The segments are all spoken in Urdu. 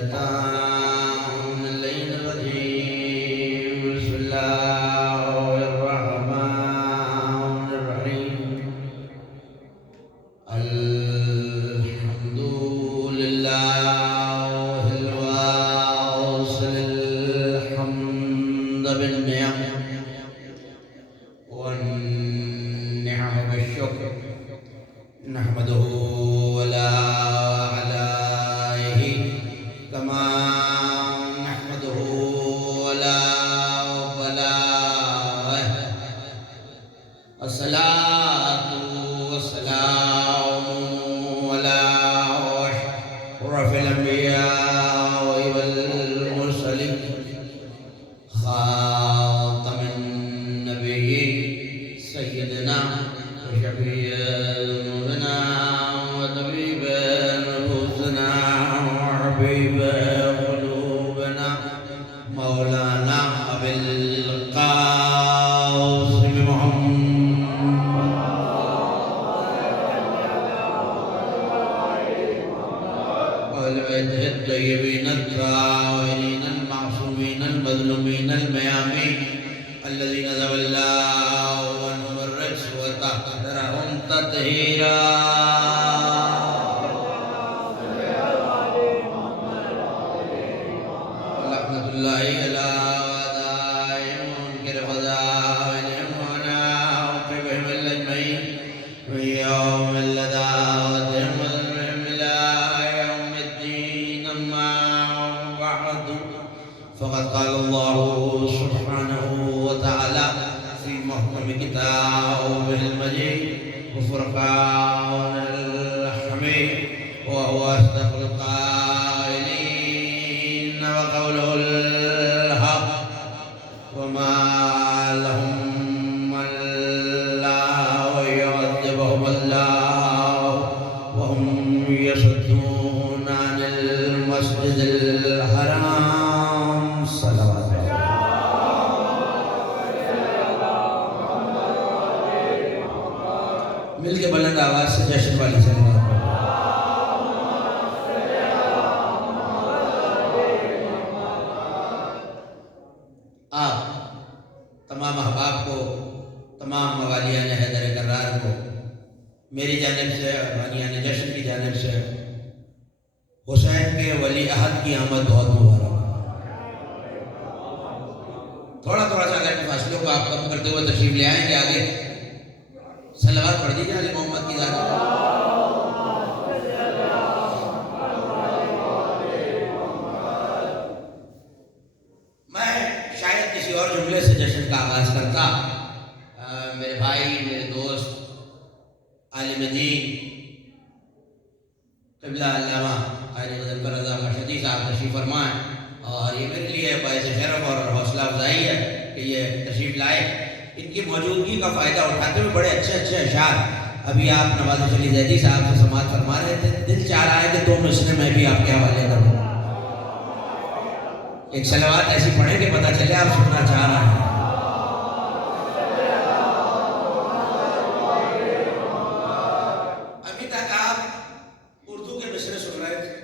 الشيطان اللعين الرجيم بسم الله الرحمن الرحيم الحمد لله الواصل الحمد بالنعم والنعم بالشكر نحمده ولا عليه كما نحمده ولا بلاه الصلاة والسلام على أشرف الأنبياء والمرسلين خاتم النبيين سيدنا وشفيع ذنوبنا وطبيب نفوسنا وحبيب قلوبنا مولانا أبي القاسم محمد وآل بيته الطيبين الطاهرين المعصومين المظلومين الميامين الذين ذوى الله عنهم الرجس وطهرهم تطهيرا ورحمة الله على أعدائهم ومنكر خزائنهم ونعوقبهم الأجمعين من يوم اللذاذهم وذنبهم إلى يوم الدين أما بعد فقد قال الله سبحانه وتعالى في محكم كتابه المجيد وفرقان الحميد وهو أصدق القائلين وقوله الحق وما لهم ألا يعذبهم الله وهم يصدون عن المسجد الحرام صلوات مل کے بلند آواز سے جشن والی صلوات آپ تمام احباب کو تمام موالیان حیدر کرار کو میری جانب سے اور بانیان جشن کی جانب سے حسین کے ولی عہد کی آمد بہت مبارک تھوڑا تھوڑا سا اگر فاصلوں کو آپ کم کرتے ہوئے تشریف لے آئیں گے آگے صلوات پڑھ دیجیے علی محمد کی ذات میں شاید کسی اور جملے سے جشن کا آغاز کرتا میرے بھائی میرے دوست عالم دین قبلہ علامہ قاری غزل رضا مشہدی صاحب تشریف فرمائیں اور یہ میرے لیے باعث شرف اور حوصلہ افزائی ہے کہ یہ تشریف لائے ان کی موجودگی کا فائدہ اٹھاتے ہوئے بڑے اچھے اچھے اشعار ابھی آپ نواز علی زیدی صاحب سے سماعت فرما رہے تھے دل چاہ رہا ہے کہ دو مصرے میں بھی آپ کے حوالے کروں ایک صلوات ایسی پڑھیں کہ پتہ چلے آپ سننا چاہ رہے ہیں ابھی تک آپ اردو کے مصرے سن رہے تھے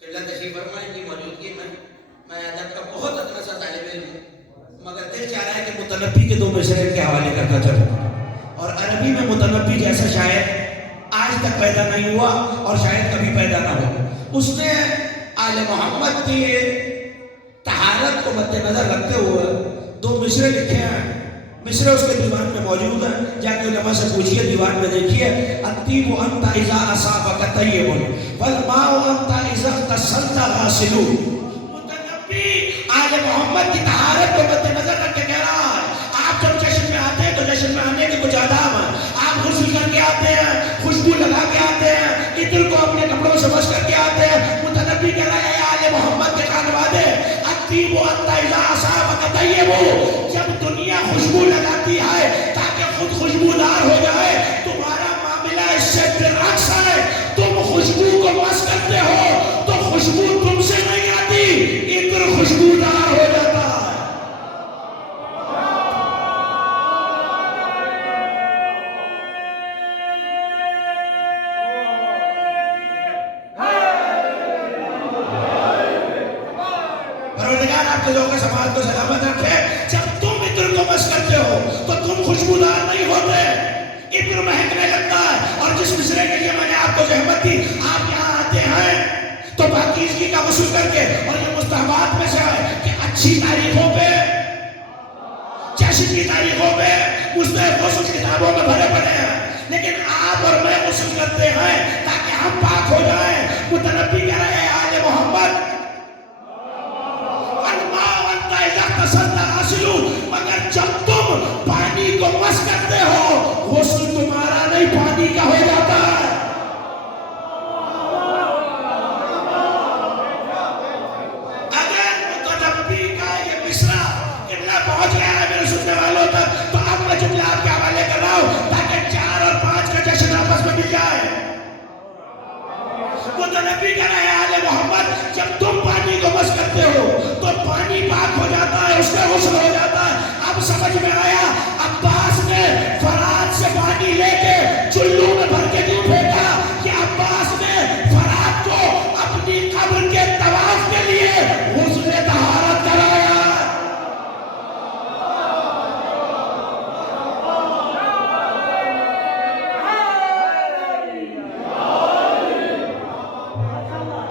قبلہ تشریف فرمائیں کی موجودگی میں ادب کا بہت ادنا سا طالب علم ہوں مگر دل چاہ رہا ہے کہ متنبی کے دو مصرے کے حوالے کرتا چلوں اور عربی میں متنبی جیسا شاعر آج تک پیدا نہیں ہوا اور شاید کبھی پیدا نہ ہو اس نے آل محمد کی طہارت کو مد نظر رکھتے ہوئے دو مصرے لکھے ہیں مصرے اس کے دیوان میں موجود ہیں جا کے علماء سے پوچھئے دیوان میں دیکھئے الطیب انت اذا اصابک طیب والماء انت اذا اغتسلت غاسل متنبی آل محمد کی طہارت کو مد نظر رکھ کے کہہ رہا ہے آپ جب جشن میں آتے ہیں تو جشن میں آنے کے کچھ آداب ہیں آپ غسل کر کے آتے ہیں خوشبو لگا کے آتے ہیں عطر کو اپنے کپڑوں سے بس کر کے آتے ہیں متنبی کہہ رہا ہے آل محمد کے خانوادے الطیب انت اذا اصابک طیب جب دنیا خوشبو لگاتی ہے تاکہ خود خوشبودار ہو جائے تمہارا معاملہ اس سے برعکس ہے تم خوشبو کو بس کرتے ہو تو خوشبو تم سے نہیں آتی عطر خوشبودار ہو جاتا ہے پروردگار آپ کے ذوق سماعت کو سلامت رکھے. جب تم عطر کو مس کرتے ہو تو تم خوشبودار نہیں ہوتے، عطر مہکنے لگتا ہے. اور جس مصرے کے لیے میں نے آپ کو زحمت دی، آپ یہاں آتے ہیں تو پاکیزگی کا غسل کر کے، اور یہ مستحبات میں سے ہے کہ اچھی تاریخوں پہ، جشن کی تاریخوں پہ مستحب غسل کتابوں میں بھرے پڑے ہیں، لیکن آپ اور میں غسل کرتے ہیں تاکہ ہم پاک ہو جائیں. متنبی کہہ رہے ہیں آل محمد مگر جب تم پانی کو مس کرتے ہو غسل تمہارا نہیں پانی کا ہو جاتا ہے. اگر متنبی کا یہ مصرع اتنا پہنچ گیا ہے میرے سننے والوں تک، تو اب میں جملہ آپ کے حوالے کر رہا ہوں تاکہ 4 اور 5 کا جشن آپس میں مل جائے. متنبی کہہ رہے ہیں آل محمد جب تم پانی کو مس کرتے ہو تو پانی پاک ہو جاتا ہے، اس کا غسل ہو جاتا ہے. اب سمجھ میں آیا عباس نے فرات سے پانی لے کے چلو میں بھر کے کیوں پھینکا؟ کہ عباس نے فرات کو اپنی قبر کے طواف کے لیے غسل طہارت کرایا.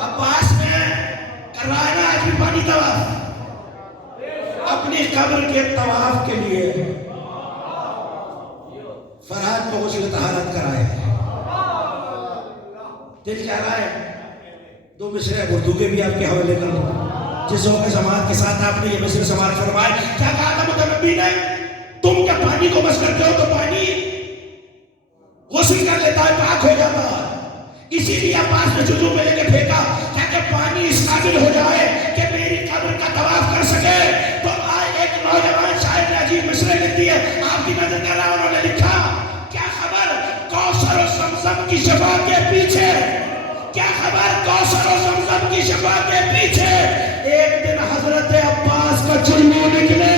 عباس نے کرایا آج بھی پانی طواف اپنی قبر کے طواف کے لیے، فرات کو غسل طہارت کرائے. دل چاہ رہا ہے 2 مصرے اردو کے بھی آپ کے حوالے کر دوں، جس ذوق سماعت کے ساتھ آپ نے یہ مصرے سماعت فرمائے. کیا کہا تھا متنبی نے؟ تم جب پانی کو مس کرتے ہو تو پانی غسل کر لیتا ہے، پاک ہو جاتا ہے. اسی لیے عباس نے جزو میں لے کے پھینکا تاکہ پانی اس قابل ہو جائے کہ میری قبر کا طواف کر سکے. تو آج ایک نوجوان شاعر نے عجیب مصرے لکھ دیے، آپ کی نظر کر رہا. انہوں نے لکھا کیا خبر کوثر و زمزم کی شفا کے پیچھے، کیا خبر کوثر و زمزم کی شفا کے پیچھے ایک دن حضرت عباس کا چلو نکلے.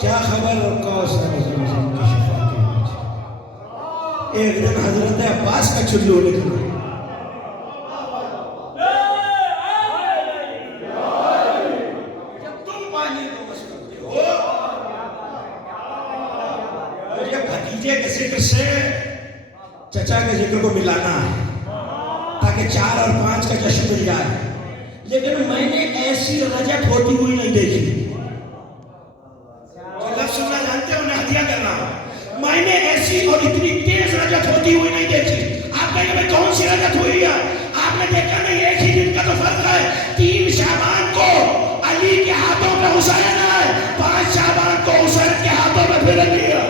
کیا خبر کوثر و زمزم کی شفا کے پیچھے ایک دن حضرت عباس کا چلو نکلے. جب تم پانی کو مس کرتے ہو، مجھے بھتیجے کے ذکر سے چچا کے ذکر کو ملانا ہے تاکہ 4 اور 5 کا جشن مل جائے. لیکن میں نے ایسی رجت ہوتی ہوئی نہیں دیکھی. سننا جانتے ہو، ہدیہ کرنا، میں نے ایسی اور اتنی تیز رجت ہوتی ہوئی نہیں دیکھی. آپ کہیں گے کون سی رجت ہوئی ہے؟ آپ نے دیکھا نہیں، ایک ہی دن کا تو فرق ہے. 3 شعبان کو علی کے ہاتھوں میں حسین ہے، 5 شعبان کو حسین کے ہاتھوں میں پھر علی ہے.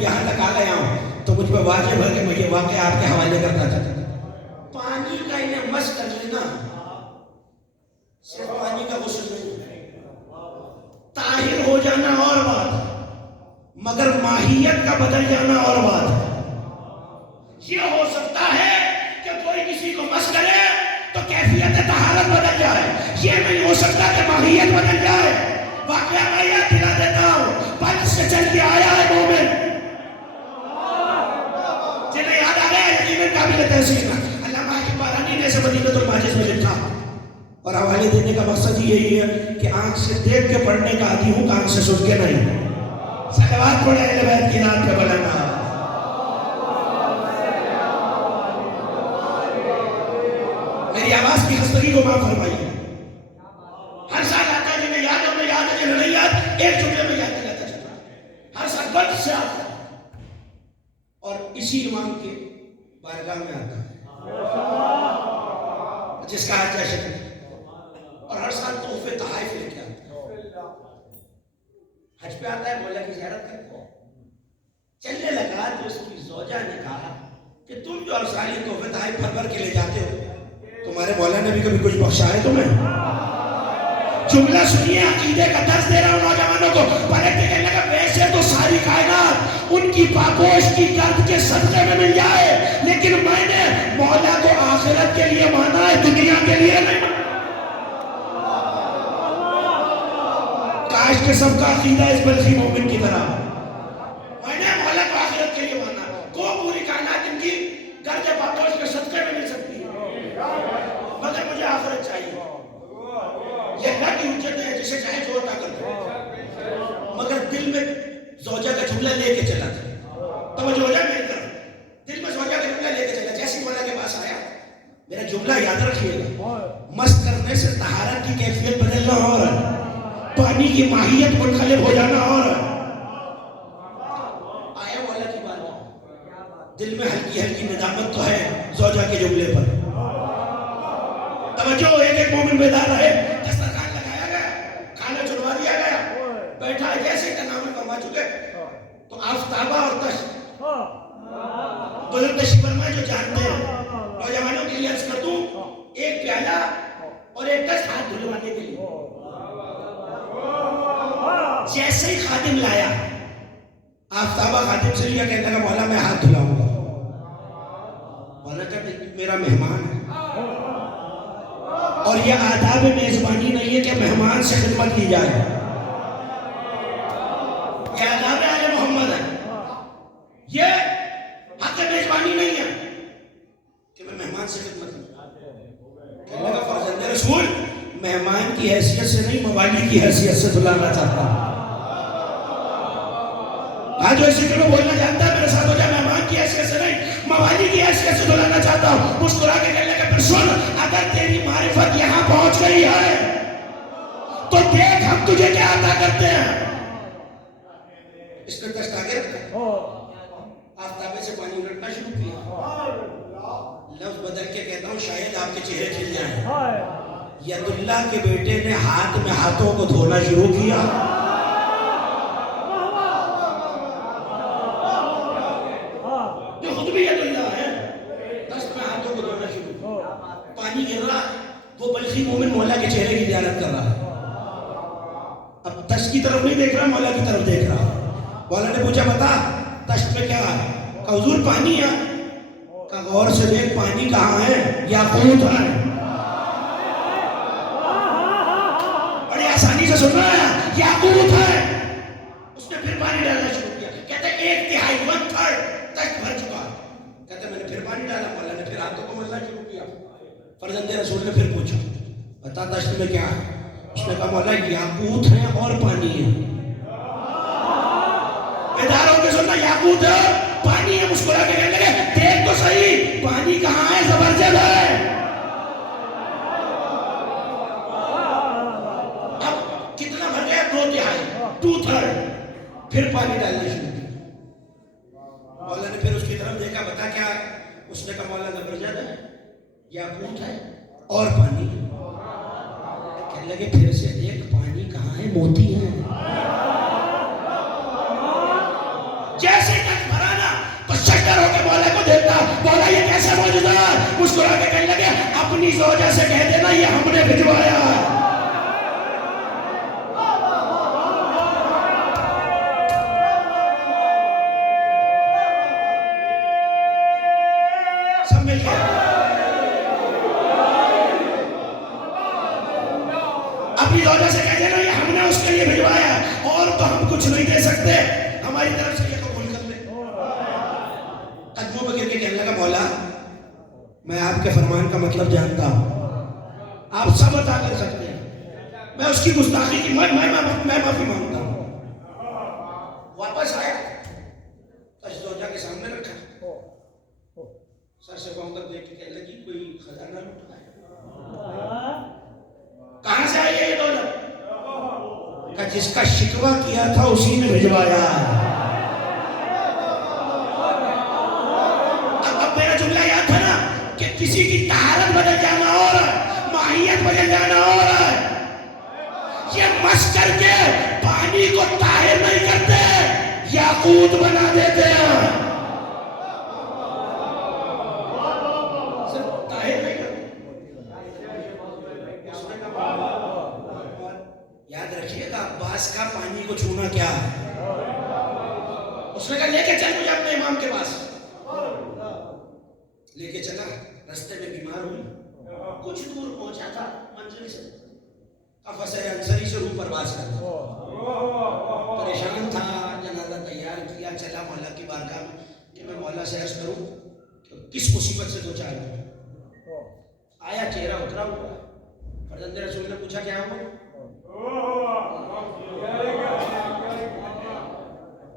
یہاں تک آ گیا ہوں تو مجھ پہ واجب ہے کہ مجھے واقعہ آپ کے حوالے کرتا چاہتا. پانی کا انہیں مس کر لینا صرف پانی کا غسل نہیں، طاہر ہو جانا اور بات، مگر ماہیت کا بدل جانا اور بات. یہ ہو سکتا ہے کہ کوئی کسی کو مس کرے تو کیفیت طہارت بدل جائے، یہ نہیں ہو سکتا کہ ماہیت بدل جائے. واقعہ میں یاد دلا دیتا ہوں، پل سے چل کے آیا ہے مومن، جنہیں یاد آ گیا یقیناً قابل تحسین. علامہ اقبالانی نے اسے مدینۃ الماجز میں لکھا، اور حوالے دینے کا مقصد یہی ہے کہ آنکھ سے دیکھ کے پڑھنے کا عادی ہوں، کان سے سن کے نہیں. صلوات پڑھے اہل بیت کی نام پہ بلند. میری آواز کی خستگی کو معاف فرمائیے. ہر سال آتا ہے، جنہیں یاد ہے انہیں یاد ہے، جنہیں نہیں یاد ایک جملے میں یاد دلاتا چلتا ہے. ہر سال بد سے آتا ہے اور اسی امام کے بارگاہ میں آتا ہے جس کا آج جشن ہے، اور ہر سال تحفے تحائف لے کے آتا ہے. حج پہ آتا ہے، مولا کی زیارت کرتا ہے. چلنے لگا تو اس کی زوجہ نے کہا کہ تم جو ہر سال یہ تحفے تحائف بھر بھر کے لے جاتے ہو، تمہارے مولا نے بھی کبھی کچھ بخشا ہے تمہیں؟ جملہ سنیے، عقیدے کا درس دے رہا ہوں نوجوانوں کو. پلٹ کے کہنے لگا ویسے تو ساری کائنات ان کی پاپوش کی گرد کے صدقے میں مل جائے، لیکن میں نے مولا کو آخرت کے لیے مانا ہے، دنیا کے لیے نہیں مانا. کاش کے سب کا عقیدہ اس بلخی مومن کی طرح. میں نے مولا کو آخرت کے لیے مانا، کو پوری کائنات ان کی گرد پاپوش کے صدقے میں مل سکتی ہے، مگر مجھے آخرت چاہیے. یہ اللہ کی حجت ہے، جسے چاہے جو عطا کر دے. مگر دل میں زوجہ کا جملہ لے کے چلا تھا. توجہ ہو جائے میری طرف. دل میں زوجہ کا جملہ لے کے چلا. جیسے مولا کے پاس آیا، میرا جملہ یاد رکھیے گا، مست کرنے سے طہارت کی کیفیت بدلنا اور پانی کی ماہیت منقلب ہو جانا. اور آیا مولا کی بات، دل میں ہلکی ہلکی ندامت تو ہے زوجہ کے جملے پر. توجہ، ایک ایک مومن بیدار رہے. دسترخوان لگایا گیا، کھانا چھڑوا دیا گیا، بیٹھا جیسے تناول فرما چکے تو آفتابہ اور بزرگ تشریف فرمائے جو جانتے ہیں. نوجوانوں کے لیے عرض کر دوں، ایک پیالہ اور ایک دست ہاتھ دھلوانے کے لیے. جیسے ہی خادم لایا، آفتابہ خادم سے لیا، کہنے لگا مولا میں ہاتھ دھلاؤں گا. مولا کہتے میرا مہمان ہے، اور یہ آداب میزبانی نہیں ہے کہ مہمان سے خدمت کی جائے. یہ آداب آل محمد ہے. یہ حق میزبانی نہیں ہے کہ میں مہمان سے خدمت کروں. کہنے لگا فرزند رسول، مہمان کی حیثیت سے نہیں، موالی کی حیثیت سے دلانا چاہتا ہوں. آج جو ذکر میں بولنا جانتا ہے میرے ساتھ ہو جائے. مہمان کی حیثیت سے نہیں، موالی کی حیثیت سے دلانا چاہتا ہوں. مسکرا کے کہنے لگا پھر سن، اگر تیری معرفت یہاں پہنچ گئی ہے تو دیکھ ہم تجھے کیا عطا کرتے ہیں. اس نے دست آگے رکھا، آفتابے سے پانی الٹنا شروع کیا. لفظ بدل کے کہتا ہوں شاید آپ کے چہرے کھل جائیں. ید اللہ کے بیٹے نے ہاتھ میں ہاتھوں کو دھونا شروع کیا. جو خود بھی ید اللہ ہے، دست میں ہاتھوں کو دھونا شروع. پانی گر رہا، وہ بلخی مومن مولا کے چہرے کی زیارت کر رہا ہے. اب دست کی طرف نہیں دیکھ رہا، مولا کی طرف دیکھ رہا. مولا نے پوچھا بتا دست میں کیا ہے؟ کہا حضور پانی ہے. کہا غور سے دیکھ پانی کہاں ہے؟ یاقوت ہے. بڑی آسانی سے سن رہا ہے، یاقوت ہے. اس نے پھر پانی ڈالنا شروع کیا. کہتے ہیں 1/3 1/3 دست بھر چکا. کہتے ہیں میں نے پھر پانی ڈالا. مولا نے پھر ہاتھوں کو ملنا شروع کیا. فرزند رسول نے پھر پوچھا بتا دست میں کیا ہے؟ اس نے کہا مولا یاقوت ہے اور پانی ہے. بیدار ہو کے سننا، یاقوت ہے پانی ہے. مسکرا کے کہنے لگے دیکھ تو صحیح پانی کہاں ہے؟ زبرجد ہے. اب کتنا بھر گیا؟ 2/3 2/3. پھر پانی ڈالنا شروع کیا. مولا نے پھر اس کی طرف دیکھا بتا کیا ہے؟ اس نے کہا مولا زبرجد ہے، یاقوت ہے اور پانی. کہنے لگے پھر سے دیکھ پانی کہاں ہے؟ موتی ہے. جیسے تک بھرانا تو شکر ہو کے مولا کو دیتا. مولا یہ کیسے معجزہ ہے؟ مسکرا کے کہنے لگے اپنی زوجہ سے کہہ دینا یہ ہم نے بھجوایا. سب مل گیا. اپنی زوجہ سے کہہ دینا یہ ہم نے اس کے لیے بھجوایا، اور تو ہم کچھ نہیں دے سکتے، ہماری طرف سے یہ قبول کر لے. قدموں پہ گر کے کہنے لگا مولا میں آپ کے فرمان کا مطلب جانتا ہوں، آپ سب عطا کر سکتے ہیں، میں اس کی گستاخی کی میں معافی مانگتا ہوں. واپس آیا، زوجہ کے سامنے رکھا، سر سے پاؤں تک دیکھ کے کہنے لگی کوئی خزانہ لوٹا ہے؟ کہاں سے آئی ہے یہ دولت؟ کہ جس کا شکوہ کیا تھا اسی نے بھجوایا. اب میرا جملہ یاد تھا نا کہ کسی کی طہارت بدل جانا اور ماہیت بدل جانا اور یہ مس کر کے پانی کو طاہر نہیں کرتے، یاقوت بنا دیتے ہیں. عباس کا پانی کو چھونا کیا ہے؟ اس نے کہا لے کے چل مجھے اپنے امام کے پاس. لے کے چلا. رستے میں بیمار ہوئی, کچھ دور پہنچا تھا منزل سے, قفص انصری سے روح پرواز کرتا, پریشان تھا. جنازہ تیار کیا, چلا مولا کی بارگاہ میں کہ میں مولا سے عرض کروں کس مصیبت سے دو چار ہوں. آیا, چہرہ اترا ہوا. فرزند رسول نے پوچھا کیا ہوا؟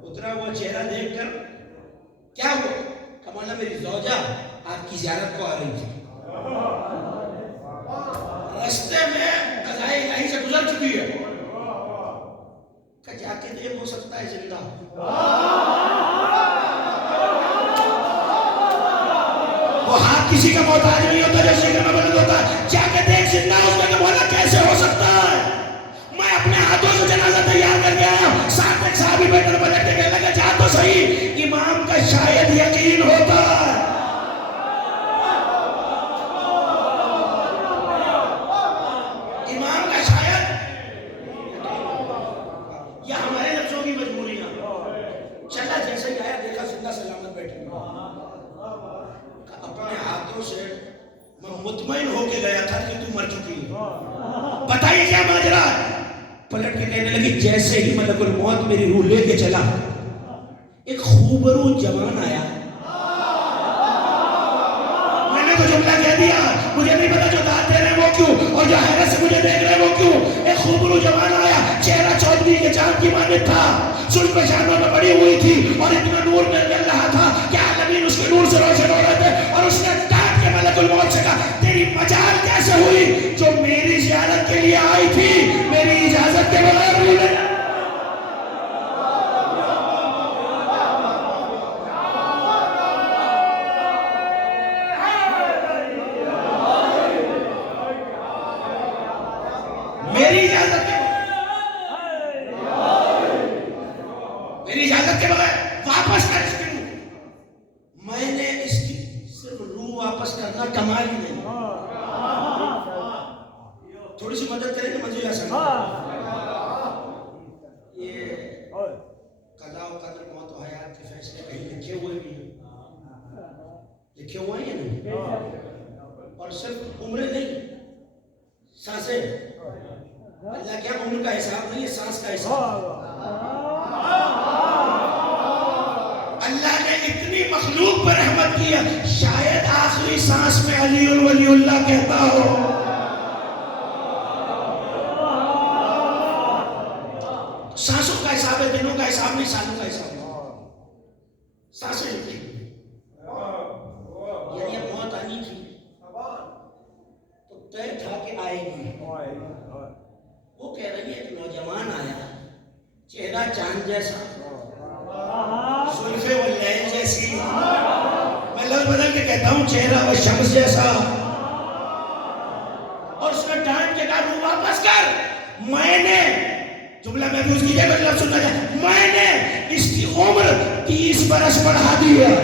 اترا ہوا چہرہ دیکھ کر کیا ہوا؟ کہ مولا میری زوجہ آپ کی زیارت کو آ رہی تھی, رستے میں قضائے الہی سے گزر چکی ہے, کہ جا کے دیکھ ہو سکتا ہے زندہ. وہ ہاتھ کسی کا محتاج نہیں ہوتا جو سیکھنے میں مدد ہوتا ہے. جا کے دیکھ زندہ اس میں کہ مولا کیسے ہو سکتا ہے؟ میں اپنے ہاتھوں سے جنازہ تیار کر کے آیا. ساتھ ایک صحابی بیٹھے پلٹ کے کہنے لگا جا تو صحیح, امام کا شاید یقین ہوتا ہے. امام کا شاید, یا ہمارے لفظوں کی مجبوریاں. چلا جیسے ہی آیا دیکھا زندہ سلامت بیٹھے, اپنے ہاتھوں سے میں مطمئن ہو کے گیا تھا کہ تم مر چکی ہے, بتائیے کیا ماجرا. پلٹ کے کہنے لگی جیسے ہی ملک الموت میری روح لے کے چلا, ایک خوبرو جوان آیا. میں نے تو جملہ کہہ دیا, مجھے نہیں پتا جو داد دے رہے ہیں وہ کیوں اور جو حیرت سے مجھے دیکھ رہے ہیں وہ کیوں. ایک خوبرو جوان آیا, چہرہ چودھری کے چاند کی مانند تھا, زلف شانوں میں بڑی ہوئی تھی اور اتنا نور میں مل رہا تھا کہ عالمین اس کے نور سے روشن ہو رہے تھے. اور اس نے ڈانٹ کے ملک الموت سے کہا تیری مجال کیسے ہوئی جو میری زیارت کے لیے آئی تھی میری اجازت کے بغیر روح لے. میری اجازت کے بغیر واپس کر اس کی روح. میں نے اس کی صرف روح واپس کرنا کمال ہی نہیں. تھوڑی سی مدد کریں گے منزل حسن. یہ قضاء و قدر موت و حیات کے فیصلے کہیں لکھے ہوئے بھی ہیں, لکھے ہوئے ہیں یا نہیں؟ اور صرف عمریں نہیں, سانسیں. اللہ کیا عمر کا حساب نہیں ہے, سانس کا حساب. اللہ نے اتنی مخلوق پر رحمت کیا, شاید آخری سانس میں علی الولی اللہ کہتا ہو. سانسوں کا حساب ہے, دنوں کا حساب نہیں, سالوں کا حساب ہے. سانسیں لکھی یعنی اب موت آنی تھی تو طے تھا کہ آئے گی. وہ کہہ رہی ہے ایک نوجوان آیا, چہرہ چاند جیسا, زلفیں وہ لیل جیسی, میں لفظ بدل کے کہتا ہوں چہرہ وہ شمس جیسا. اور اس نے ڈانٹ کے کہا روح واپس کر. میں نے جملہ محفوظ کیجئے, میں لفظ سننا چاہتا, میں نے اس کی عمر 30 برس بڑھا دی ہے.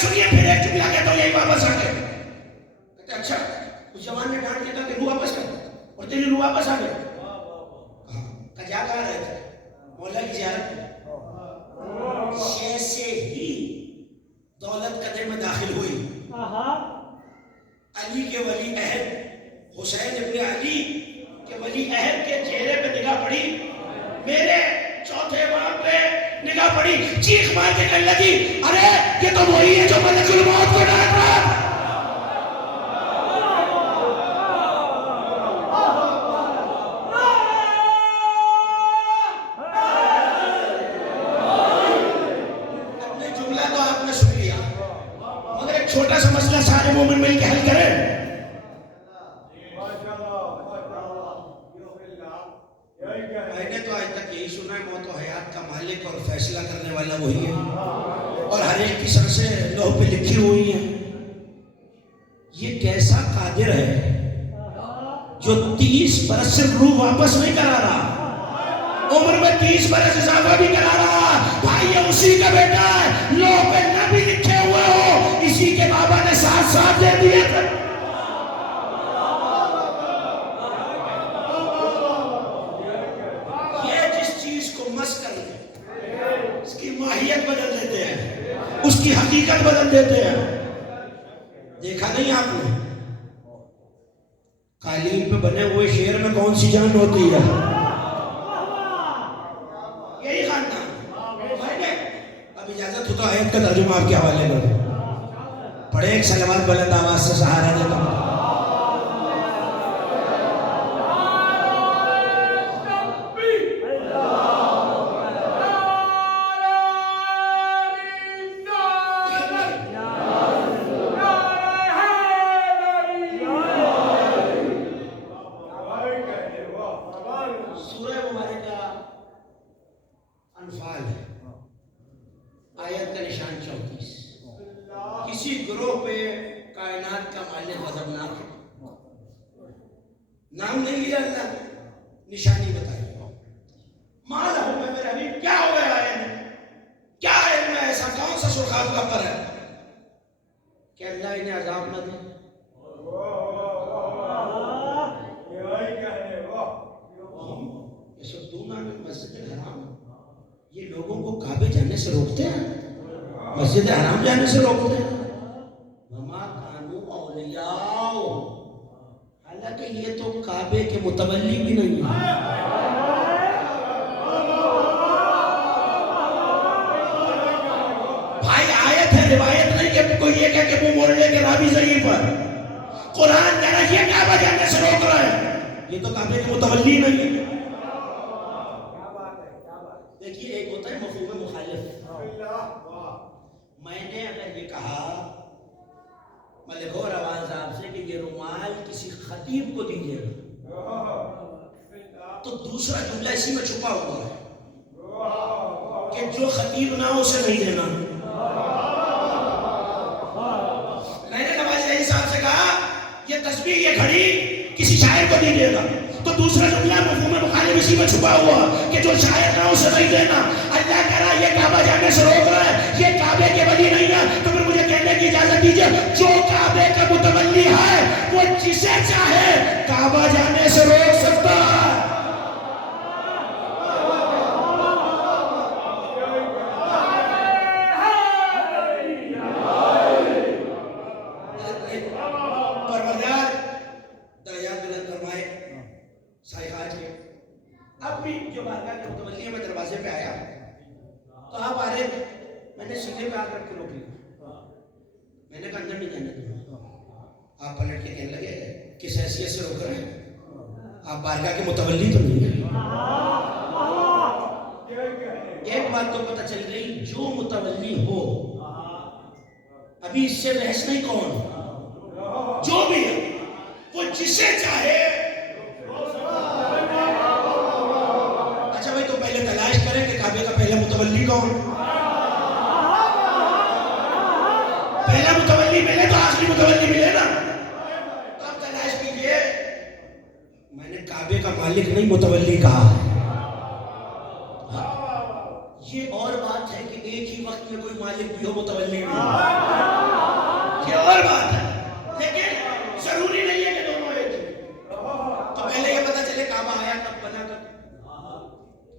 سنیے پھر ایک جملہ کہتا ہوں یہی واپس آ گئے. کہتے اچھا, اس جوان نے ڈانٹ کے کہا کہ روح واپس کر, اور تیری روح واپس آ گئی. کیا کہا رہے تھے؟ مولا کی زیارت میں. جیسے ہی دولت قدر میں داخل ہوئی, علی کے ولی عہد حسین ابن علی کے ولی عہد کے چہرے پہ نگاہ پڑی, میرے چوتھے امام پہ نگاہ پڑی, چیخ مار کے کہنے لگی ارے یہ تو وہی ہے جو ملک الموت کو ڈانٹ رہا تھا. اپنے جملہ تو آپ نے سن لیا, مگر ایک چھوٹا سا مسئلہ سارے مومن مل کے حل کریں. میں نے تو آج تک یہی سنا ہے موت و حیات کا مالک اور فیصلہ کرنے والا وہی ہے, اور ہر ایک کی سر سے لوح پہ لکھی ہوئی ہیں. یہ کیسا قادر ہے جو 30 برس سے روح واپس نہیں کرا رہا, عمر میں 30 برس اضافہ بھی کرا رہا. بھائی یہ اسی کا بیٹا ہے, لوح پہ نہ بھی لکھے ہوئے ہو, اس اسی کے بابا نے ساتھ ساتھ دے دیے تھے. یہ جس چیز کو مس کر لیں اس کی ماہیت بدل دیتے ہیں, اس کی حقیقت بدل دیتے ہیں. دیکھا نہیں آپ نے قالین پہ بنے ہوئے شعر میں کون سی جان ہوتی ہے؟ یہی خاندان. اب اجازت ہو تو آیت کا ترجمہ آپ کے حوالے کر پڑھے, ایک صلوات بلند آواز سے سہارا دے دو. آیت کا نشان 34. کسی گروہ پہ کائنات کا مالک غضبناک ہے. نام نہیں لیا اللہ نے, نشانی بتائی. مالا ہوں میں میرے حبیب, کیا ہو گیا ہے, کیا علم ہے ایسا, کون سا سرخاب کا پر ہے کہ اللہ انہیں عذاب نہ دے. یصدون عن المسجد الحرام, یہ لوگوں کو کعبے جانے سے روکتے ہیں, مسجد حرام جانے سے روکتے ہیں. وما کانوا اولیاء, حالانکہ یہ تو کعبے کے متولی بھی نہیں ہیں. بھائی آیت ہے, روایت نہیں کہ کوئی یہ کہہ کہ وہ موڑنے کے راوی ضعیف پر. قرآن کہہ رہا ہے یہ کعبہ جانے سے روک رہا ہے, یہ تو کعبے کے متولی نہیں ہے. دیکھیے ایک ہوتا ہے مفہوم مخالف. میں نے اگر یہ کہا ملک روان صاحب سے کہ یہ رومال کسی خطیب کو دیجیے تو دوسرا جملہ اسی میں چھپا ہوا ہے کہ جو خطیب نہ ہو اسے نہیں دینا. میں نے نواز شریف صاحب سے کہا یہ تسبیح یہ گھڑی کسی شاعر کو دیجیے گا تو دوسرا جملہ مفہوم مخالف اسی میں چھپا ہوا کہ جو شاعر نہ ہو اسے نہیں دینا. اللہ کہہ رہا ہے یہ کعبہ جانے سے روک رہا ہے, یہ کعبے کے ولی نہیں ہے. تو پھر مجھے کہنے کی اجازت دیجیے جو کعبے کا متولی ہے وہ جسے چاہے کعبہ جانے سے روک سکتا ہے. پروردگار درجات بلند فرمائے. سائحات کے اب بھی جو بارگاہ کے متولی میں دروازے پہ آیا تو آپ آ رہے تھے, میں نے سیدھے پہ آ کر کے روک لیا. میں نے کہا اندر نہیں جانے دوں. آپ پلٹ کے کہنے لگے کس حیثیت سے روک رہے ہیں, آپ بارگاہ کے متولی تو نہیں ہیں. ایک بات تو پتہ چل گئی, جو متولی ہو ابھی اس سے بحث نہیں کون, جو بھی ہے وہ جسے چاہے. اچھا بھائی تو پہلے تلاش کریں کہ کعبے کا پہلا متولی کون. پہلا متولی ملے تو آخری متولی ملے نا, تو آپ تلاش کیجئے. میں نے کعبے کا مالک نہیں متولی کہا ہے. یہ اور بات ہے کہ ایک ہی وقت میں کوئی مالک بھی ہو متولی بھی ہو, یہ اور بات ہے, لیکن ضروری نہیں ہے کہ دونوں ایک ہی. تو پہلے یہ پتا چلے کعبہ آیا کب بنا کب.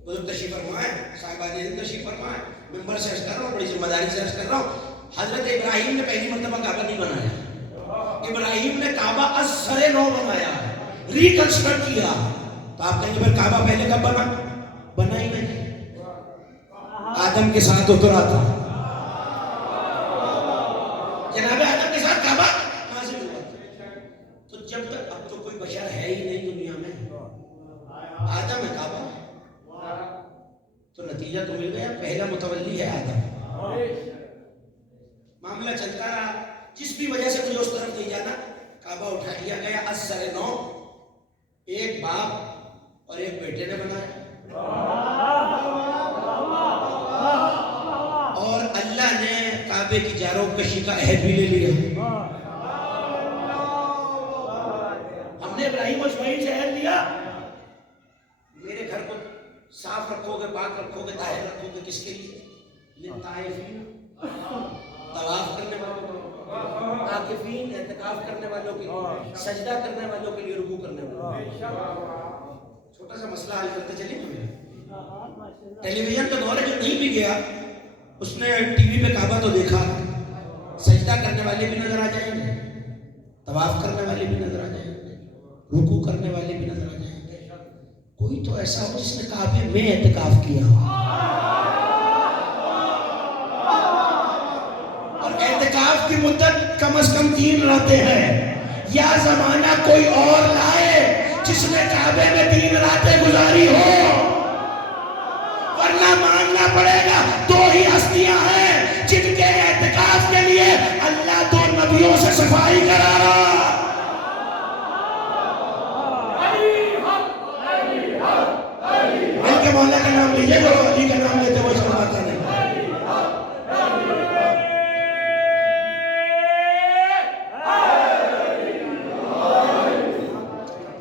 بزرگ تشریف فرمائے, صاحبان تشریف فرمائے, ممبر سے عرض کر رہا ہوں, بڑی ذمہ داری سے عرض کر رہا ہوں. حضرت ابراہیم نے پہلی مرتبہ کعبہ نہیں بنایا, ابراہیم نے کعبہ از سر نو بنایا, ریکنسٹرکٹ کیا. تو آپ کہیں گے پھر کعبہ پہلے کب بنا, بنا ہی نہیں. آدم کے ساتھ اترا تھا, جناب آدم کے ساتھ کعبہ نازل ہوا تھا. تو جب تک اب تو کوئی بشر ہے ہی نہیں دنیا میں, آدم ہے کعبہ, تو نتیجہ تو مل گیا, پہلا متولی ہے آدم. معاملہ چلتا رہا, جس بھی وجہ سے مجھے اس طرف نہیں جانا, کعبہ اٹھا لیا گیا از سر نو. ایک باپ اور ایک بیٹے نے بنایا, اور اللہ نے کعبے کی جارو کشی کا عہد بھی لے لیا. ہم نے ابراہیم اور اسماعیل سے عہد لیا, میرے گھر کو صاف رکھو گے, پاک رکھو گے, طاہر رکھو گے, کس کے لیے, للطائفین, طواف کرنے والوں کو. طواف کرنے والوں کے لیے، سجدہ کرنے والوں کے لیے، رکوع کرنے والوں کے لیے۔ چھوٹا سا مسئلہ حل کرتے چلیں گے۔ ٹیلی ویژن کا دور ہے، جو نہیں بھی گیا اس نے ٹی وی پہ کعبہ تو دیکھا، سجدہ کرنے والے بھی نظر آ جائیں گے، طواف کرنے والے بھی نظر آ جائیں گے، رکوع کرنے والے بھی نظر آ جائیں گے۔ کوئی تو ایسا ہو جس نے کعبے میں اعتکاف کیا ہو، اور اعتکاف کی مدت کم از کم 3 راتیں ہیں، یا زمانہ کوئی اور لائے جس نے کعبے میں 3 راتیں گزاری ہو، ورنہ ماننا پڑے گا 2 ہی ہستیاں ہیں جن کے اعتکاف کے لیے اللہ 2 نبیوں سے صفائی کرا رہا۔ مل کے مولا کا نام لیجئے، جو علی کا نام لیتے وہ شرماتا نہیں۔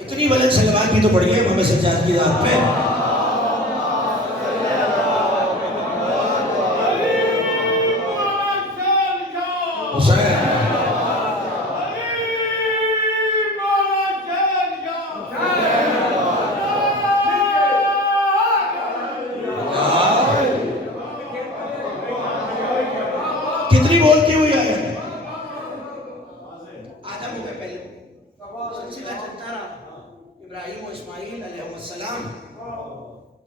اتنی بلند صلوات بھی تو پڑھی ہے محمد سجاد کی ذات پہ۔ کتنی بولتی ہوئی آیا، آدم ہو گئے پہلے، سلسلہ چلتا رہا، ابراہیم و اسماعیل علیہ السلام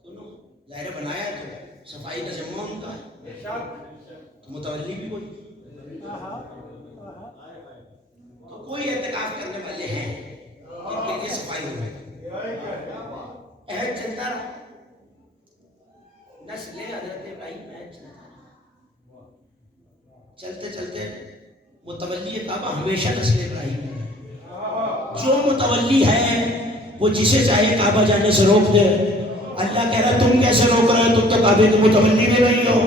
دونوں ظاہر بنایا تو صفائی کا ذمہ ان کا ہے، تو متولی بھی کوئی، تو کوئی اعتکاف کرنے والے ہیں جن کے لیے صفائی ہو گئی، عہد چلتا رہا، نسل حضرت ابراہیم میں عہد چلتا رہا، چلتے چلتے متولی کعبہ ہمیشہ نسل ابراہیم ہے۔ جو متولی ہے وہ جسے چاہے کعبہ جانے سے روک دے، اللہ کہہ رہا تم کیسے روک رہے ہو، تم تو کعبے کے متولی بھی نہیں ہو۔